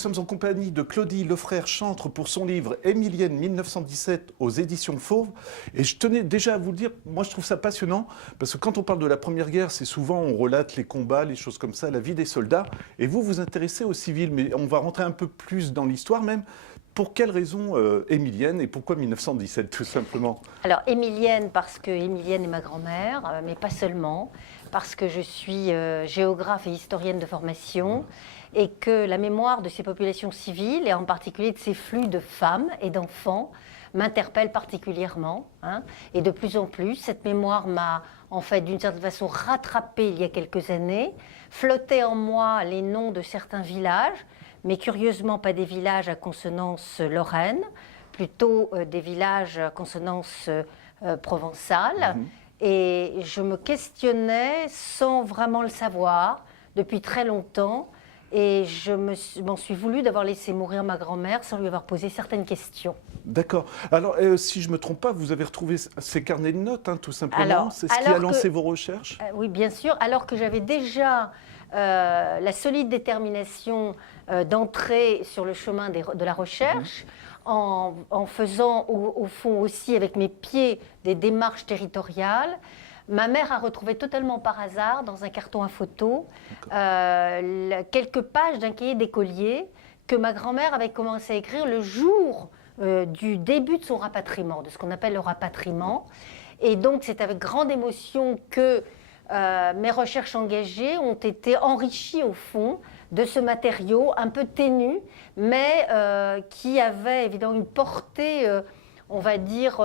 sommes en compagnie de Claudie Lefrère-Chantre pour son livre Émilienne 1917 aux éditions Fauve. Et je tenais déjà à vous le dire, moi je trouve ça passionnant, parce que quand on parle de la Première Guerre, c'est souvent on relate les combats, les choses comme ça, la vie des soldats. Et vous vous intéressez aux civils, mais on va rentrer un peu plus dans l'histoire même. Pour quelle raison Émilienne et pourquoi 1917 tout simplement? Alors Émilienne parce que Émilienne est ma grand-mère, mais pas seulement, parce que je suis géographe et historienne de formation et que la mémoire de ces populations civiles et en particulier de ces flux de femmes et d'enfants m'interpelle particulièrement. Et de plus en plus, cette mémoire m'a en fait d'une certaine façon rattrapée il y a quelques années, flottait en moi les noms de certains villages, mais curieusement pas des villages à consonance lorraine, plutôt des villages à consonance provençale. Et je me questionnais sans vraiment le savoir depuis très longtemps, et je m'en suis voulu d'avoir laissé mourir ma grand-mère sans lui avoir posé certaines questions. D'accord. Alors, si je ne me trompe pas, vous avez retrouvé ces carnets de notes, tout simplement. C'est ce qui a alors lancé vos recherches? Oui, bien sûr. Alors que j'avais déjà la solide détermination d'entrer sur le chemin de la recherche, en faisant au fond aussi avec mes pieds des démarches territoriales. Ma mère a retrouvé totalement par hasard dans un carton à photo quelques pages d'un cahier d'écolier que ma grand-mère avait commencé à écrire le jour du début de son rapatriement, de ce qu'on appelle le rapatriement. Et donc c'est avec grande émotion que mes recherches engagées ont été enrichies au fond de ce matériau un peu ténu, mais qui avait évidemment une portée, on va dire,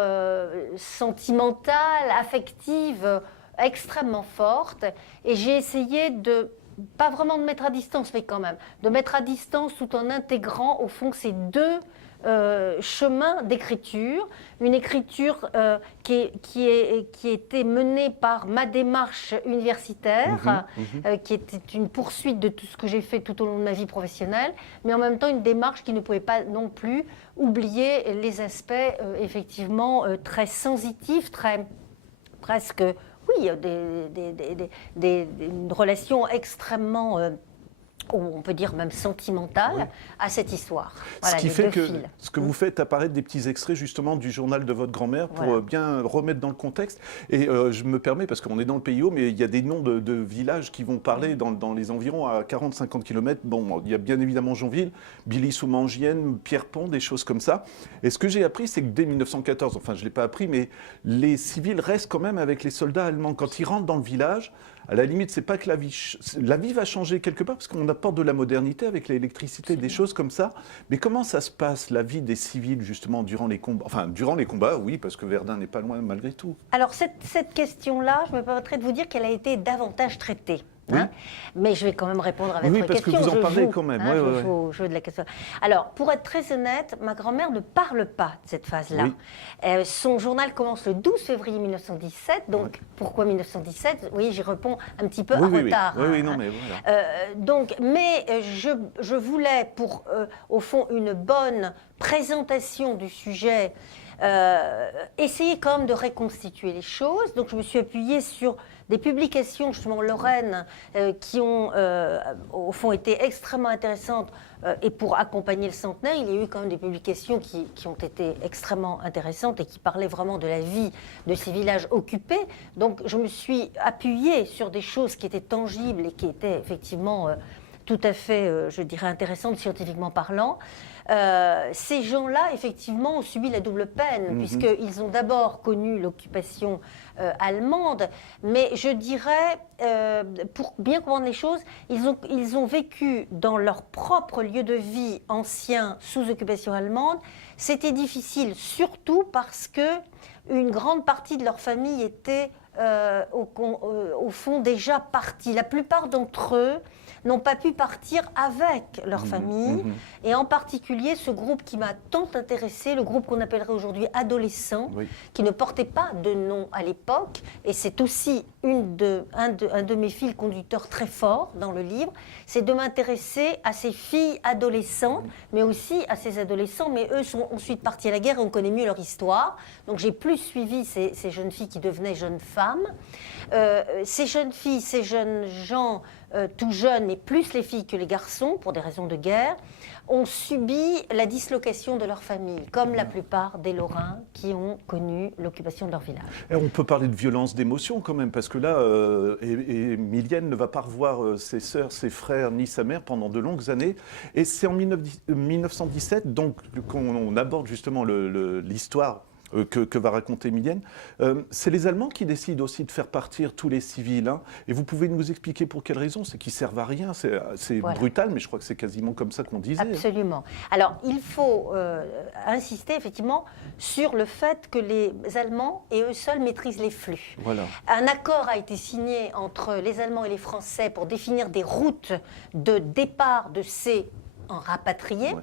sentimentale, affective, extrêmement forte. Et j'ai essayé de, pas vraiment de mettre à distance, mais quand même, de mettre à distance tout en intégrant au fond ces deux chemin d'écriture, une écriture qui était menée par ma démarche universitaire, qui était une poursuite de tout ce que j'ai fait tout au long de ma vie professionnelle, mais en même temps une démarche qui ne pouvait pas non plus oublier les aspects effectivement très sensitifs, très presque, oui, une relation extrêmement on peut dire même sentimentale, à cette histoire. Voilà, ce qui fait que fils. Ce que vous faites apparaître des petits extraits justement du journal de votre grand-mère pour bien remettre dans le contexte. Et je me permets, parce qu'on est dans le pays haut, mais il y a des noms de villages qui vont parler dans les environs à 40-50 km. Bon, il y a bien évidemment Jonville, Billy-sous-Mangienne, Pierrepont, des choses comme ça. Et ce que j'ai appris, c'est que dès 1914, enfin je ne l'ai pas appris, mais les civils restent quand même avec les soldats allemands. Quand ils rentrent dans le village, à la limite, c'est pas que la vie va changer quelque part, parce qu'on apporte de la modernité avec l'électricité, des choses comme ça. Mais comment ça se passe, la vie des civils, justement, durant les combats? Enfin, durant les combats, oui, parce que Verdun n'est pas loin, malgré tout. Alors, cette question-là, je me permettrais de vous dire qu'elle a été davantage traitée. Oui. Mais je vais quand même répondre à votre question. Oui, parce que vous en parlez quand même. Je joue au jeu de la question. Alors, pour être très honnête, ma grand-mère ne parle pas de cette phase-là. Son journal commence le 12 février 1917. Donc, pourquoi 1917? Oui, j'y réponds un petit peu en retard. Non, mais voilà. Mais je voulais, pour, au fond, une bonne présentation du sujet, essayer quand même de reconstituer les choses. Donc, je me suis appuyée sur des publications justement lorraines qui ont au fond été extrêmement intéressantes et pour accompagner le centenaire, il y a eu quand même des publications qui ont été extrêmement intéressantes et qui parlaient vraiment de la vie de ces villages occupés. Donc je me suis appuyée sur des choses qui étaient tangibles et qui étaient effectivement tout à fait, je dirais, intéressantes scientifiquement parlant. Ces gens-là, effectivement, ont subi la double peine, puisqu'ils ont d'abord connu l'occupation allemande, mais je dirais, pour bien comprendre les choses, ils ont vécu dans leur propre lieu de vie ancien sous occupation allemande. C'était difficile, surtout parce que une grande partie de leur famille était au fond déjà partie. La plupart d'entre eux n'ont pas pu partir avec leur famille, et en particulier ce groupe qui m'a tant intéressé, le groupe qu'on appellerait aujourd'hui adolescent, qui ne portait pas de nom à l'époque, et c'est aussi un de mes fils conducteurs très forts dans le livre, c'est de m'intéresser à ces filles adolescentes, mais aussi à ces adolescents, mais eux sont ensuite partis à la guerre et on connaît mieux leur histoire, donc j'ai plus suivi ces jeunes filles qui devenaient jeunes femmes. Ces jeunes filles, ces jeunes gens tout jeunes, mais plus les filles que les garçons, pour des raisons de guerre, ont subi la dislocation de leur famille, comme la plupart des Lorrains qui ont connu l'occupation de leur village. Et on peut parler de violence d'émotion quand même, parce que là, Emilienne ne va pas revoir ses sœurs, ses frères, ni sa mère pendant de longues années. Et c'est en 1917 donc, qu'on aborde justement l'histoire que va raconter Emilienne. C'est les Allemands qui décident aussi de faire partir tous les civils. Hein. Et vous pouvez nous expliquer pour quelles raisons? C'est qu'ils ne servent à rien. C'est voilà. Brutal, mais je crois que c'est quasiment comme ça qu'on disait. Absolument. Alors, il faut insister effectivement sur le fait que les Allemands et eux seuls maîtrisent les flux. Voilà. Un accord a été signé entre les Allemands et les Français pour définir des routes de départ de ces en rapatriés.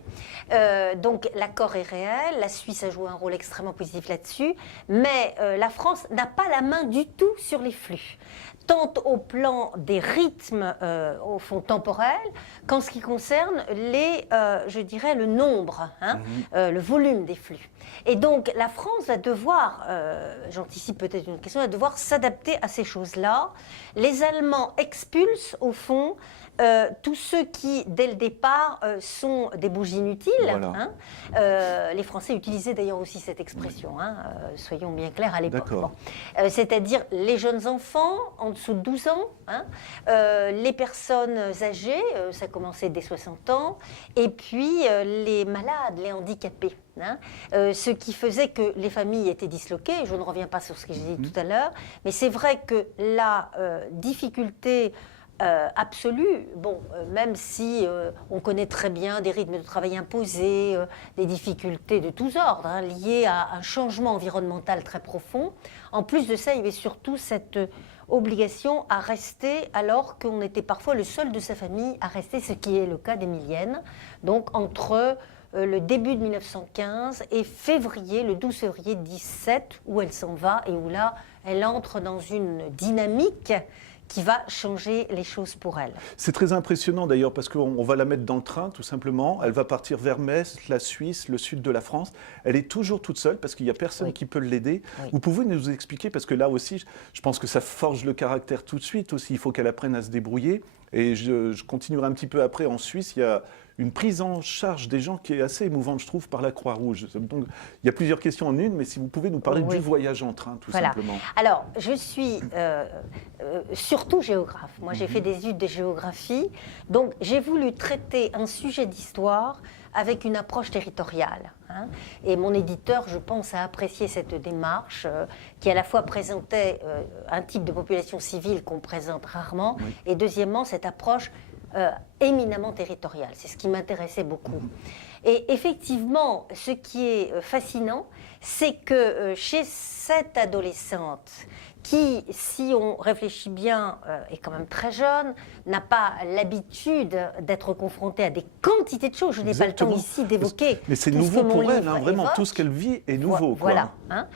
Ouais. Donc l'accord est réel, la Suisse a joué un rôle extrêmement positif là-dessus, mais la France n'a pas la main du tout sur les flux, tant au plan des rythmes au fond temporels qu'en ce qui concerne je dirais le nombre, hein, le volume des flux. Et donc la France va devoir, j'anticipe peut-être une question, va devoir s'adapter à ces choses-là. Les Allemands expulsent au fond tous ceux qui, dès le départ, sont des bougies inutiles. Voilà. Hein. Les Français utilisaient d'ailleurs aussi cette expression, hein, soyons bien clairs à l'époque. Bon. C'est-à-dire les jeunes enfants en dessous de 12 ans, hein, les personnes âgées, ça commençait dès 60 ans, et puis les malades, les handicapés. Hein, ce qui faisait que les familles étaient disloquées. Je ne reviens pas sur ce que j'ai dit tout à l'heure, mais c'est vrai que la difficulté absolue, bon, même si on connaît très bien des rythmes de travail imposés, des difficultés de tous ordres, hein, liées à un changement environnemental très profond. En plus de ça, il y avait surtout cette obligation à rester alors qu'on était parfois le seul de sa famille à rester, ce qui est le cas d'Emilienne. Donc entre le début de 1915 et le 12 février 17, où elle s'en va et où là, elle entre dans une dynamique qui va changer les choses pour elle. C'est très impressionnant d'ailleurs parce qu'on va la mettre dans le train tout simplement. Elle va partir vers Metz, la Suisse, le sud de la France. Elle est toujours toute seule parce qu'il n'y a personne qui peut l'aider. Oui. Vous pouvez nous expliquer, parce que là aussi, je pense que ça forge le caractère tout de suite aussi. Il faut qu'elle apprenne à se débrouiller. Et je continuerai un petit peu après. En Suisse, il y a une prise en charge des gens qui est assez émouvante, je trouve, par la Croix-Rouge. Donc, il y a plusieurs questions en une, mais si vous pouvez nous parler du voyage en train, tout simplement. Alors, je suis surtout géographe. Moi, j'ai fait des études de géographie. Donc, j'ai voulu traiter un sujet d'histoire avec une approche territoriale. Hein. Et mon éditeur, je pense, a apprécié cette démarche qui, à la fois, présentait un type de population civile qu'on présente rarement, et deuxièmement, cette approche éminemment territoriale. C'est ce qui m'intéressait beaucoup. Et effectivement, ce qui est fascinant, c'est que chez cette adolescente, qui, si on réfléchit bien, est quand même très jeune, n'a pas l'habitude d'être confrontée à des quantités de choses. Je n'ai pas le temps ici d'évoquer. Mais c'est nouveau pour elle, hein, vraiment, tout ce qu'elle vit est nouveau. Voilà. Hein.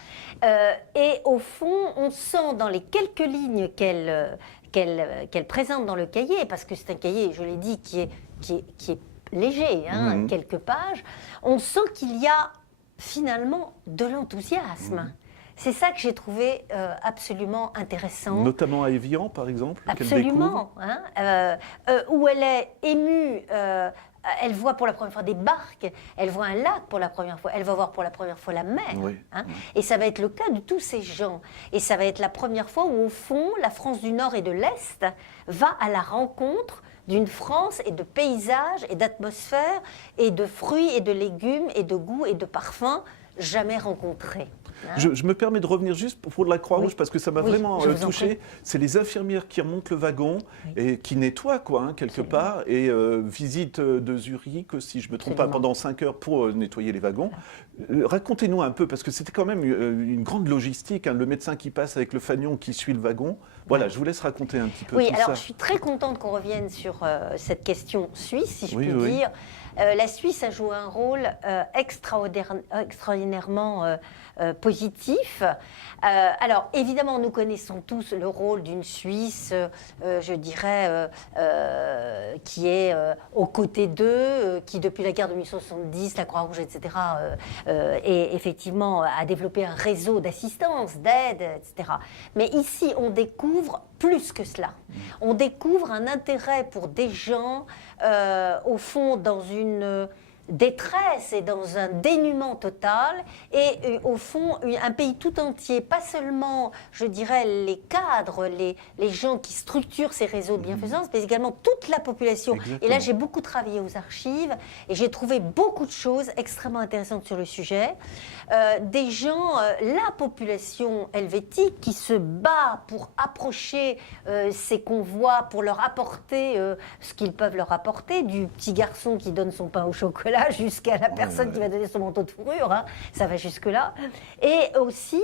Et au fond, on sent dans les quelques lignes qu'elle présente dans le cahier, parce que c'est un cahier, je l'ai dit, qui est léger, hein, quelques pages, on sent qu'il y a finalement de l'enthousiasme. C'est ça que j'ai trouvé absolument intéressant. Notamment à Évian, par exemple. Absolument. Hein, où elle est émue. Elle voit pour la première fois des barques, elle voit un lac pour la première fois, elle va voir pour la première fois la mer. Oui, hein, et ça va être le cas de tous ces gens. Et ça va être la première fois où, au fond, la France du Nord et de l'Est va à la rencontre d'une France et de paysages et d'atmosphère et de fruits et de légumes et de goûts et de parfums jamais rencontrés. Hein? Je me permets de revenir juste pour la Croix-Rouge parce que ça m'a vraiment touché. C'est les infirmières qui remontent le wagon et qui nettoient quelque part et visite de Zurich aussi, je ne me trompe pas, pendant 5 heures pour nettoyer les wagons. Racontez-nous un peu, parce que c'était quand même une grande logistique, hein, le médecin qui passe avec le fanion qui suit le wagon. Voilà, je vous laisse raconter un petit peu tout ça. Oui, alors je suis très contente qu'on revienne sur cette question suisse, si je puis dire. la Suisse a joué un rôle extraordinairement positif. Alors, évidemment, nous connaissons tous le rôle d'une Suisse, je dirais, qui est aux côtés d'eux, qui, depuis la guerre de 1870, la Croix-Rouge, etc., et effectivement a développé un réseau d'assistance, d'aide, etc. Mais ici, on découvre plus que cela. On découvre un intérêt pour des gens, au fond, dans une détresse et dans un dénuement total, et au fond un pays tout entier, pas seulement, je dirais, les cadres, les gens qui structurent ces réseaux de bienfaisance, mais également toute la population. Exactement. Et là, j'ai beaucoup travaillé aux archives et j'ai trouvé beaucoup de choses extrêmement intéressantes sur le sujet. Des gens, la population helvétique qui se bat pour approcher ces convois, pour leur apporter ce qu'ils peuvent leur apporter, du petit garçon qui donne son pain au chocolat jusqu'à la personne qui va donner son manteau de fourrure, hein, ça va jusque-là. Et aussi,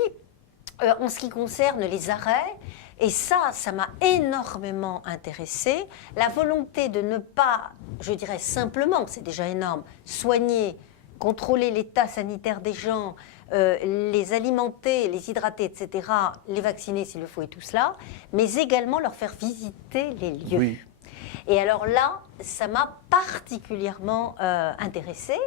en ce qui concerne les arrêts, et ça m'a énormément intéressée, la volonté de ne pas, je dirais simplement, c'est déjà énorme, soigner, contrôler l'état sanitaire des gens, les alimenter, les hydrater, etc., les vacciner s'il le faut et tout cela, mais également leur faire visiter les lieux. Oui. Et alors là, ça m'a particulièrement intéressée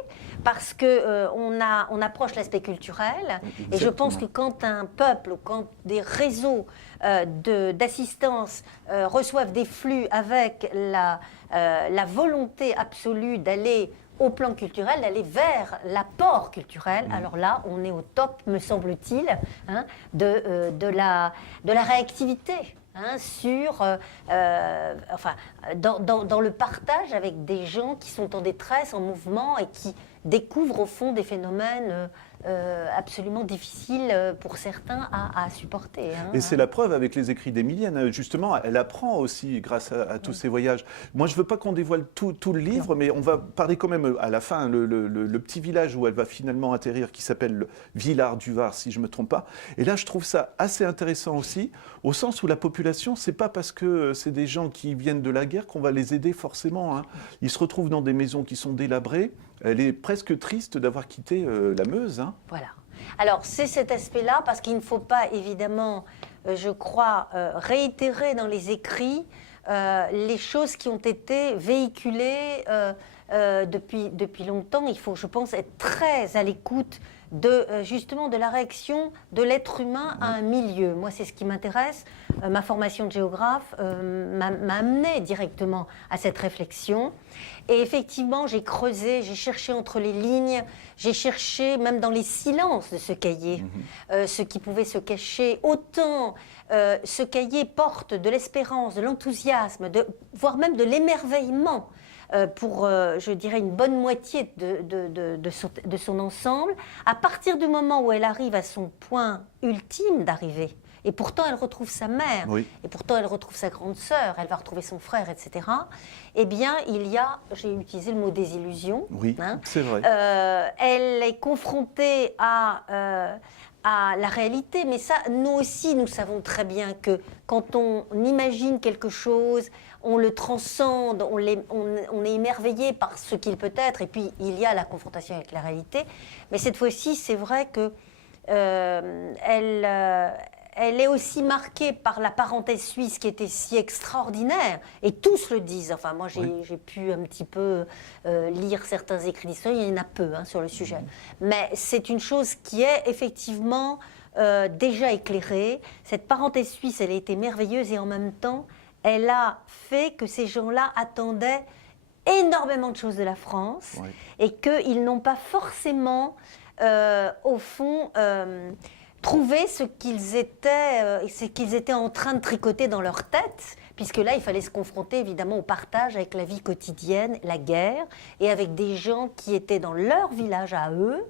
parce qu'on approche l'aspect culturel. Exactement. Et je pense que quand un peuple ou quand des réseaux d'assistance reçoivent des flux avec la volonté absolue d'aller au plan culturel, d'aller vers l'apport culturel, alors là, on est au top, me semble-t-il, hein, de la réactivité. Hein, dans le partage avec des gens qui sont en détresse, en mouvement et qui découvrent au fond des phénomènes absolument difficiles pour certains à supporter. Hein. Et c'est la preuve avec les écrits d'Émilienne. Justement, elle apprend aussi grâce à tous ces voyages. Moi, je ne veux pas qu'on dévoile tout le livre, mais on va parler quand même à la fin, le petit village où elle va finalement atterrir, qui s'appelle Villars-du-Var, si je ne me trompe pas. Et là, je trouve ça assez intéressant aussi, au sens où la population, ce n'est pas parce que c'est des gens qui viennent de la guerre qu'on va les aider forcément. Hein. Ils se retrouvent dans des maisons qui sont délabrées. Elle est presque triste d'avoir quitté la Meuse. Hein. Voilà. Alors, c'est cet aspect-là, parce qu'il ne faut pas, évidemment, je crois, réitérer dans les écrits les choses qui ont été véhiculées depuis longtemps. Il faut, je pense, être très à l'écoute justement de la réaction de l'être humain à un milieu. Moi, c'est ce qui m'intéresse. Ma formation de géographe m'a amené directement à cette réflexion. Et effectivement, j'ai creusé, j'ai cherché entre les lignes, j'ai cherché même dans les silences de ce cahier, ce qui pouvait se cacher. Autant ce cahier porte de l'espérance, de l'enthousiasme, voire même de l'émerveillement, pour, je dirais, une bonne moitié de son ensemble, à partir du moment où elle arrive à son point ultime d'arrivée. Et pourtant, elle retrouve sa mère, oui. Et pourtant, elle retrouve sa grande sœur, elle va retrouver son frère, etc. Eh bien, il y a, j'ai utilisé le mot désillusion. Oui, hein, c'est vrai. Elle est confrontée à la réalité, mais ça, nous aussi, nous savons très bien que quand on imagine quelque chose, on le transcende, on est émerveillé par ce qu'il peut être, et puis il y a la confrontation avec la réalité. Mais cette fois-ci, c'est vrai que elle est aussi marquée par la parenthèse suisse qui était si extraordinaire, et tous le disent. Enfin, moi, j'ai pu un petit peu lire certains écrits d'histoire, il y en a peu hein, sur le sujet. Mais c'est une chose qui est effectivement déjà éclairée. Cette parenthèse suisse, elle a été merveilleuse, et en même temps, elle a fait que ces gens-là attendaient énormément de choses de la France, et qu'ils n'ont pas forcément, au fond, trouvé ce qu'ils étaient en train de tricoter dans leur tête, puisque là, il fallait se confronter évidemment au partage avec la vie quotidienne, la guerre, et avec des gens qui étaient dans leur village à eux,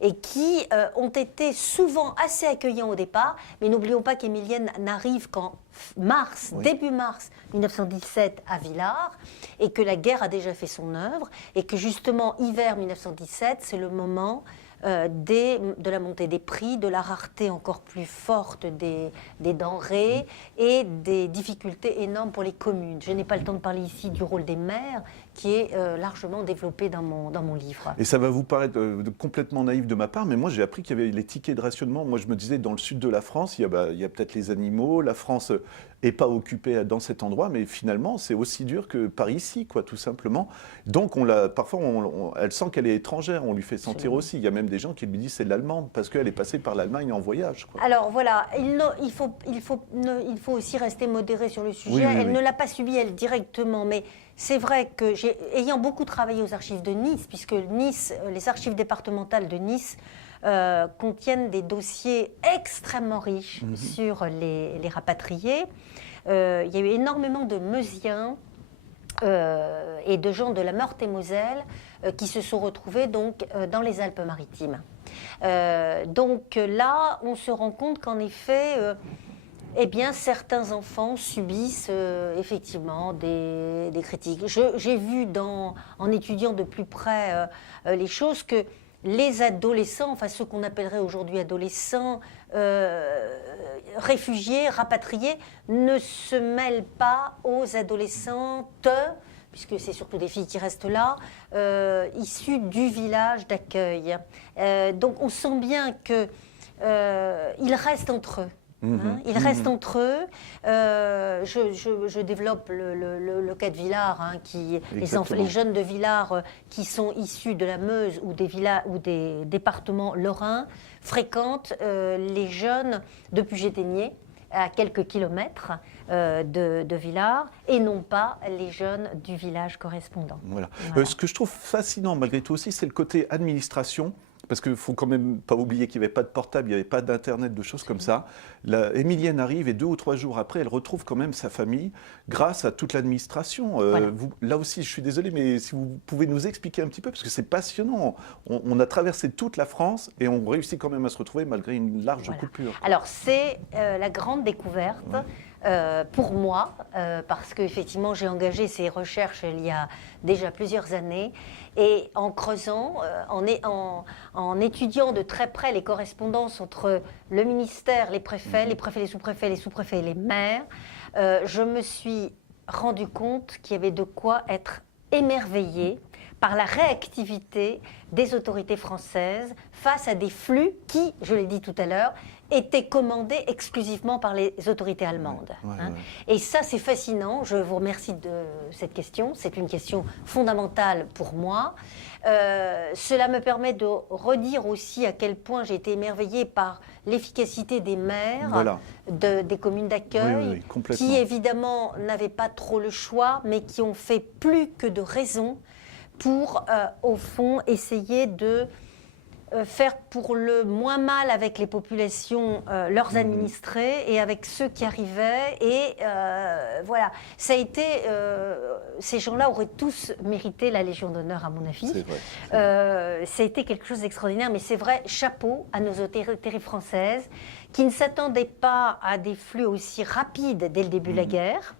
et qui ont été souvent assez accueillants au départ, mais n'oublions pas qu'Émilienne n'arrive qu'en mars, début mars 1917 à Villars, et que la guerre a déjà fait son œuvre, et que justement, hiver 1917, c'est le moment de la montée des prix, de la rareté encore plus forte des denrées et des difficultés énormes pour les communes. Je n'ai pas le temps de parler ici du rôle des maires qui est largement développé dans mon livre. Et ça va vous paraître complètement naïf de ma part, mais moi j'ai appris qu'il y avait les tickets de rationnement. Moi je me disais, dans le sud de la France, il y a peut-être les animaux, la France n'est pas occupée dans cet endroit, mais finalement c'est aussi dur que par ici, quoi, tout simplement. Donc parfois elle sent qu'elle est étrangère, on lui fait sentir aussi. Il y a même des gens qui lui disent c'est l'allemande, parce qu'elle est passée par l'Allemagne en voyage, quoi. Alors voilà, il faut aussi rester modéré sur le sujet. Elle ne l'a pas subi elle directement, mais c'est vrai que ayant beaucoup travaillé aux archives de Nice, puisque Nice, les archives départementales de Nice contiennent des dossiers extrêmement riches sur les rapatriés. Il y a eu énormément de Meusiens et de gens de la Meurthe-et-Moselle qui se sont retrouvés donc, dans les Alpes-Maritimes. Donc là, on se rend compte qu'en effet, eh bien, certains enfants subissent effectivement des critiques. J'ai vu en étudiant de plus près les choses que les adolescents, enfin ceux qu'on appellerait aujourd'hui adolescents, réfugiés, rapatriés, ne se mêlent pas aux adolescentes, puisque c'est surtout des filles qui restent là, issues du village d'accueil. Donc on sent bien qu'ils restent entre eux. Ils restent entre eux. Je développe le cas de Villars, les jeunes de Villars qui sont issus de la Meuse ou des départements lorrains fréquentent les jeunes de Puget-Théniers, à quelques kilomètres de Villars, et non pas les jeunes du village correspondant. Voilà. Ce que je trouve fascinant malgré tout aussi, c'est le côté administration. Parce qu'il ne faut quand même pas oublier qu'il n'y avait pas de portable, il n'y avait pas d'internet, de choses comme ça. Émilienne arrive et 2 ou 3 jours après, elle retrouve quand même sa famille grâce à toute l'administration. Voilà. Là aussi, je suis désolé, mais si vous pouvez nous expliquer un petit peu, parce que c'est passionnant. On a traversé toute la France et on réussit quand même à se retrouver malgré une large coupure. Alors, c'est la grande découverte. Pour moi, parce qu'effectivement j'ai engagé ces recherches il y a déjà plusieurs années, et en creusant, en étudiant de très près les correspondances entre le ministère, les préfets, les sous-préfets, les sous-préfets et les maires, je me suis rendu compte qu'il y avait de quoi être émerveillé par la réactivité des autorités françaises face à des flux qui, je l'ai dit tout à l'heure, étaient commandés exclusivement par les autorités allemandes. Et ça, c'est fascinant. Je vous remercie de cette question. C'est une question fondamentale pour moi. Cela me permet de redire aussi à quel point j'ai été émerveillée par l'efficacité des maires des communes d'accueil, qui évidemment n'avaient pas trop le choix, mais qui ont fait plus que de raison pour, au fond, essayer de faire pour le moins mal avec les populations, leurs administrés et avec ceux qui arrivaient. Et voilà, ça a été, ces gens-là auraient tous mérité la Légion d'honneur, à mon avis. C'est vrai. Ça a été quelque chose d'extraordinaire, mais c'est vrai, chapeau à nos autorités françaises qui ne s'attendaient pas à des flux aussi rapides dès le début de la guerre.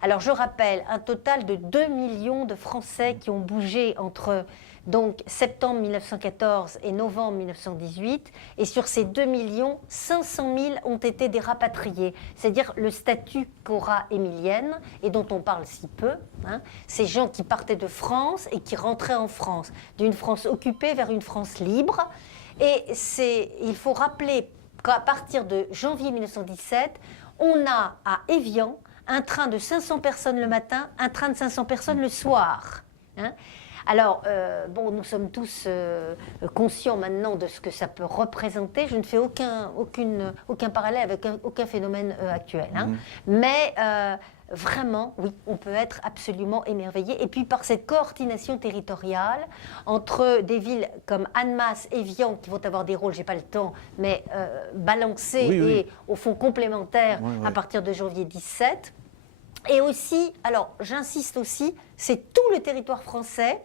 Alors je rappelle, un total de 2 millions de Français qui ont bougé entre donc septembre 1914 et novembre 1918, et sur ces 2 millions, 500 000 ont été des rapatriés, c'est-à-dire le statut qu'aura Émilienne, et dont on parle si peu, ces gens qui partaient de France et qui rentraient en France, d'une France occupée vers une France libre. Et il faut rappeler qu'à partir de janvier 1917, on a à Évian un train de 500 personnes le matin, un train de 500 personnes le soir. Alors, bon, nous sommes tous conscients maintenant de ce que ça peut représenter. Je ne fais aucun parallèle avec aucun phénomène actuel. Mais vraiment, oui, on peut être absolument émerveillé. Et puis par cette coordination territoriale entre des villes comme Annemasse, Évian, qui vont avoir des rôles, j'ai pas le temps, mais balancés et au fond complémentaires à partir de janvier 17. Et aussi, alors j'insiste aussi, c'est tout le territoire français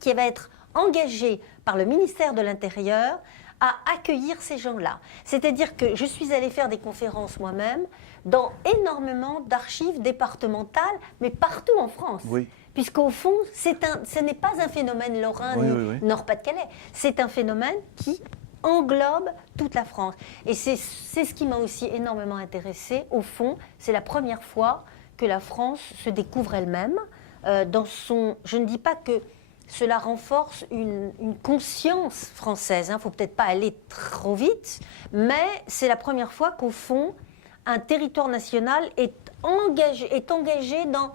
qui va être engagé par le ministère de l'Intérieur à accueillir ces gens-là. C'est-à-dire que je suis allée faire des conférences moi-même dans énormément d'archives départementales, mais partout en France. Puisqu'au fond, ce n'est pas un phénomène lorrain ni Nord-Pas-de-Calais. C'est un phénomène qui englobe toute la France. Et c'est ce qui m'a aussi énormément intéressée. Au fond, c'est la première fois que la France se découvre elle-même je ne dis pas que cela renforce une conscience française, il ne faut peut-être pas aller trop vite, mais c'est la première fois qu'au fond, un territoire national est engagé dans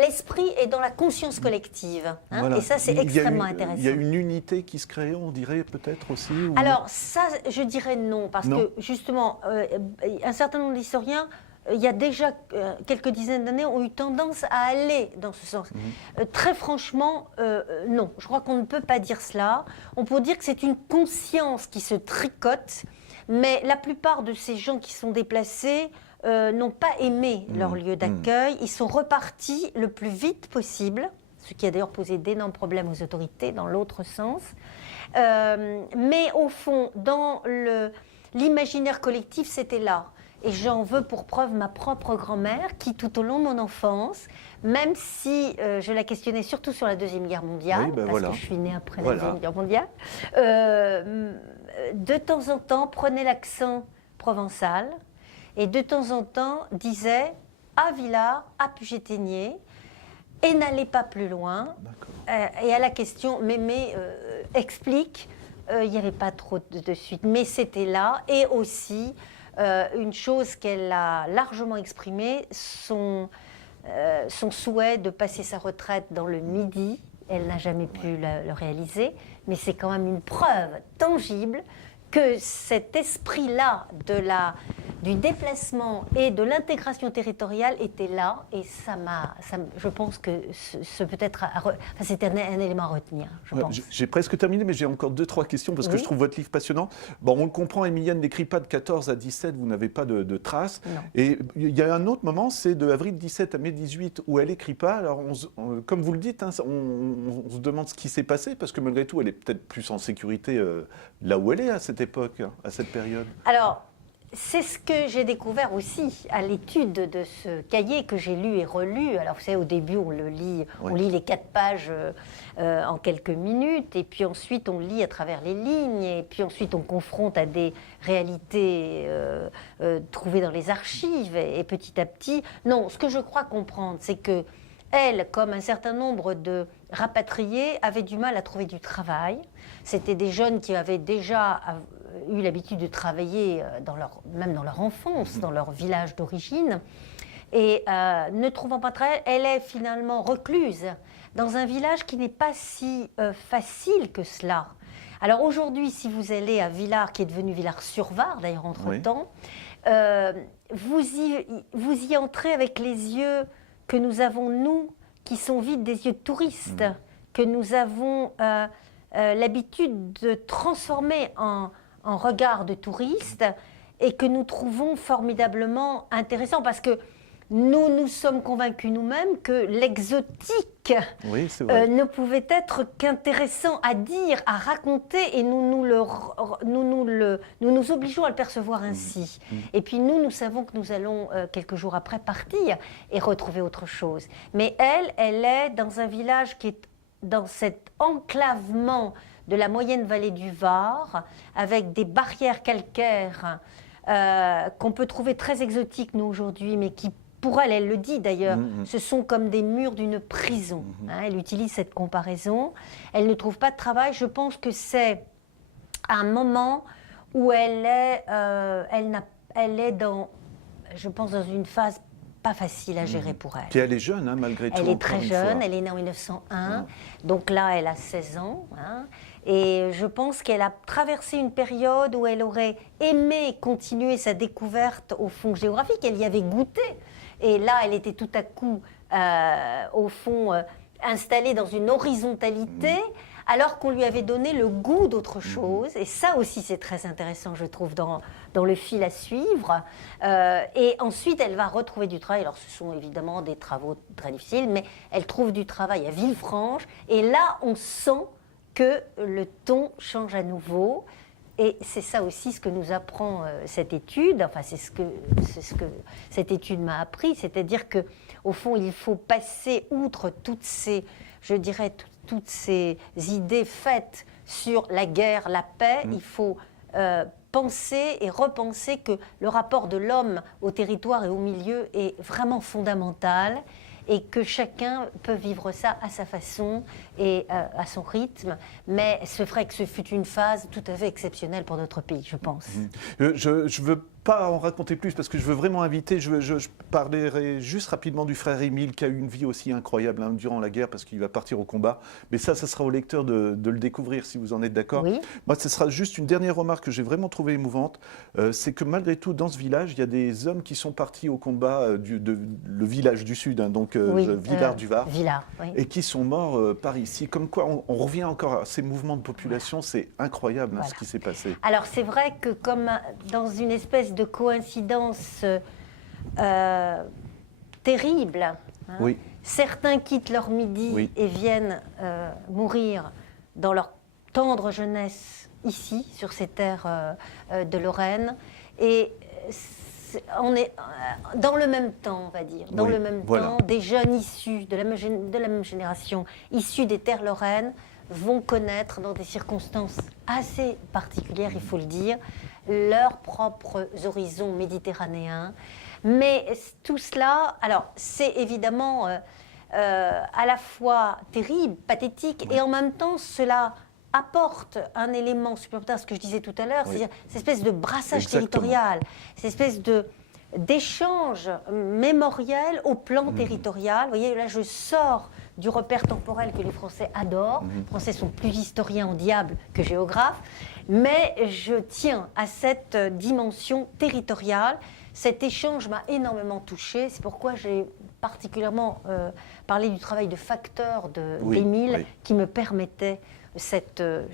l'esprit et dans la conscience collective. Voilà. Et ça, c'est extrêmement intéressant. Il y a une unité qui se crée, on dirait peut-être aussi Alors ça, je dirais non, parce que justement, un certain nombre d'historiens, il y a déjà quelques dizaines d'années, ont eu tendance à aller dans ce sens. Très franchement, non. Je crois qu'on ne peut pas dire cela. On peut dire que c'est une conscience qui se tricote, mais la plupart de ces gens qui sont déplacés n'ont pas aimé leur lieu d'accueil. Ils sont repartis le plus vite possible, ce qui a d'ailleurs posé d'énormes problèmes aux autorités dans l'autre sens. Mais au fond, dans l'imaginaire collectif, c'était là. Et j'en veux pour preuve ma propre grand-mère qui, tout au long de mon enfance, même si je la questionnais surtout sur la Deuxième Guerre mondiale, parce que je suis née après la Deuxième Guerre mondiale, de temps en temps prenait l'accent provençal et de temps en temps disait à Villars, à Puget-Théniers, et n'allez pas plus loin. Et à la question, Mémé explique, il n'y avait pas trop de suite, mais c'était là, et aussi... une chose qu'elle a largement exprimée, son souhait de passer sa retraite dans le Midi. Elle n'a jamais pu le réaliser, mais c'est quand même une preuve tangible que cet esprit-là du déplacement et de l'intégration territoriale était là, et je pense que c'est un élément à retenir. J'ai presque terminé, mais j'ai encore 2-3 questions, parce que je trouve votre livre passionnant. Bon, on le comprend, Émilienne n'écrit pas de 14 à 17, vous n'avez pas de traces. Non. Et il y a un autre moment, c'est de avril 17 à mai 18, où elle n'écrit pas. Alors, comme vous le dites, on se demande ce qui s'est passé, parce que malgré tout, elle est peut-être plus en sécurité là où elle est à cette époque, à cette période. Alors, c'est ce que j'ai découvert aussi à l'étude de ce cahier que j'ai lu et relu. Alors, vous savez, au début, on lit les 4 pages en quelques minutes, et puis ensuite, on lit à travers les lignes, et puis ensuite, on confronte à des réalités trouvées dans les archives, et petit à petit... Non, ce que je crois comprendre, c'est que elle, comme un certain nombre de rapatriés, avait du mal à trouver du travail. C'était des jeunes qui avaient déjà eu l'habitude de travailler même dans leur enfance, dans leur village d'origine. Et ne trouvant pas de travail, elle est finalement recluse dans un village qui n'est pas si facile que cela. Alors aujourd'hui, si vous allez à Villars, qui est devenu Villars-sur-Var, d'ailleurs entre-temps, vous y entrez avec les yeux que nous avons, nous, qui sont vides des yeux de touristes, que nous avons l'habitude de transformer en regard de touristes, et que nous trouvons formidablement intéressant, parce que nous sommes convaincus nous-mêmes que l'exotique ne pouvait être qu'intéressant à dire, à raconter, et nous nous obligeons à le percevoir ainsi. Et puis nous savons que nous allons quelques jours après partir et retrouver autre chose. Mais elle est dans un village qui est dans cet enclavement de la moyenne vallée du Var, avec des barrières calcaires qu'on peut trouver très exotiques, nous, aujourd'hui, mais qui, pour elle le dit d'ailleurs, ce sont comme des murs d'une prison. Elle utilise cette comparaison. Elle ne trouve pas de travail. Je pense que c'est un moment où elle est dans une phase pas facile à gérer pour elle. Puis elle est jeune, malgré tout. Elle est très jeune, elle est née en 1901, donc là elle a 16 ans. Et je pense qu'elle a traversé une période où elle aurait aimé continuer sa découverte au fond géographique. Elle y avait goûté. Et là, elle était tout à coup, au fond, installée dans une horizontalité, alors qu'on lui avait donné le goût d'autre chose. Et ça aussi, c'est très intéressant, je trouve, dans le fil à suivre. Et ensuite, elle va retrouver du travail. Alors, ce sont évidemment des travaux très difficiles, mais elle trouve du travail à Villefranche. Et là, on sent que le ton change à nouveau. Et c'est ça aussi ce que nous apprend cette étude, enfin c'est ce que cette étude m'a appris, c'est-à-dire qu'au fond il faut passer outre toutes ces, je dirais, toutes ces idées faites sur la guerre, la paix, il faut penser et repenser que le rapport de l'homme au territoire et au milieu est vraiment fondamental, et que chacun peut vivre ça à sa façon et à son rythme. Mais c'est vrai que ce fut une phase tout à fait exceptionnelle pour notre pays, je pense. Je veux pas en raconter plus parce que je veux vraiment inviter, je parlerai juste rapidement du frère Émile qui a eu une vie aussi incroyable durant la guerre parce qu'il va partir au combat. Mais ça sera au lecteur de le découvrir si vous en êtes d'accord. Oui. Moi, ce sera juste une dernière remarque que j'ai vraiment trouvée émouvante. C'est que malgré tout, dans ce village, il y a des hommes qui sont partis au combat le village du Sud, donc Villars-du-Var, Oui. et qui sont morts par ici. Comme quoi, on revient encore à ces mouvements de population. C'est incroyable ce qui s'est passé. Alors c'est vrai que comme dans une espèce de coïncidence terrible, Oui. certains quittent leur midi et viennent mourir dans leur tendre jeunesse ici, sur ces terres de Lorraine. Et on est dans le même temps, on va dire, dans le même temps, des jeunes issus de la même génération, issus des terres lorraines, vont connaître dans des circonstances assez particulières, il faut le dire, leurs propres horizons méditerranéens. Mais tout cela, alors c'est évidemment à la fois terrible, pathétique, et en même temps cela apporte un élément supplémentaire à ce que je disais tout à l'heure, c'est-à-dire cette espèce de brassage territorial, cette espèce d'échange mémoriel au plan territorial. Vous voyez, là je sors du repère temporel que les Français adorent. Les Français sont plus historiens en diable que géographes, mais je tiens à cette dimension territoriale. Cet échange m'a énormément touchée, c'est pourquoi j'ai particulièrement parlé du travail de facteur d'Émile qui me permettait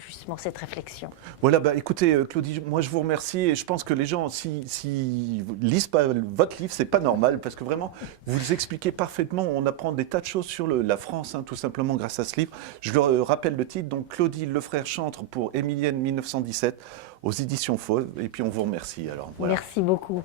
justement cette réflexion. Voilà, écoutez Claudie, moi je vous remercie et je pense que les gens, si lisent pas votre livre, c'est pas normal parce que vraiment, vous expliquez parfaitement, on apprend des tas de choses sur la France, tout simplement grâce à ce livre. Je le rappelle le titre, donc Claudie Lefrère Chantre pour Émilienne 1917 aux éditions Fauve, et puis on vous remercie. Alors, voilà. Merci beaucoup.